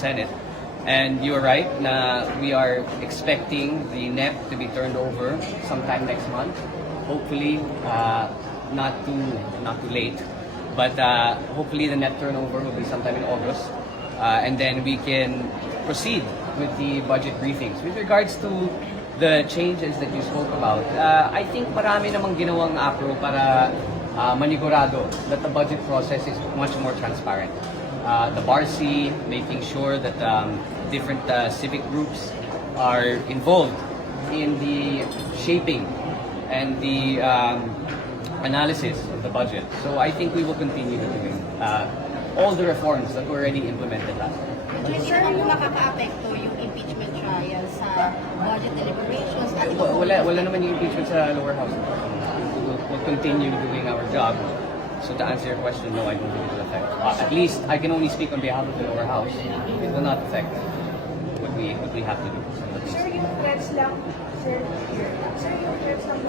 Senate. And you're right na we are expecting the NEP to be turned over sometime next month. Hopefully, not too late. But hopefully the NEP turnover will be sometime in August. And then we can proceed with the budget briefings. With regards to the changes that you spoke about, I think marami namang ginawang APRO para manigurado that the budget process is much more transparent. The BARC, making sure that different civic groups are involved in the shaping and the analysis of the budget. So I think we will continue doing all the reforms that were already implemented last year. Hindi naman po makaka-apekto yung impeachment trial sa budget deliberations at Wala naman yung impeachment sa lower house. We'll continue doing our job. So to answer your question, no, I don't think it will affect. At least I can only speak on behalf of the lower house. It will not affect what we have to do. Sir, yung threats lang, sir, yung threats lang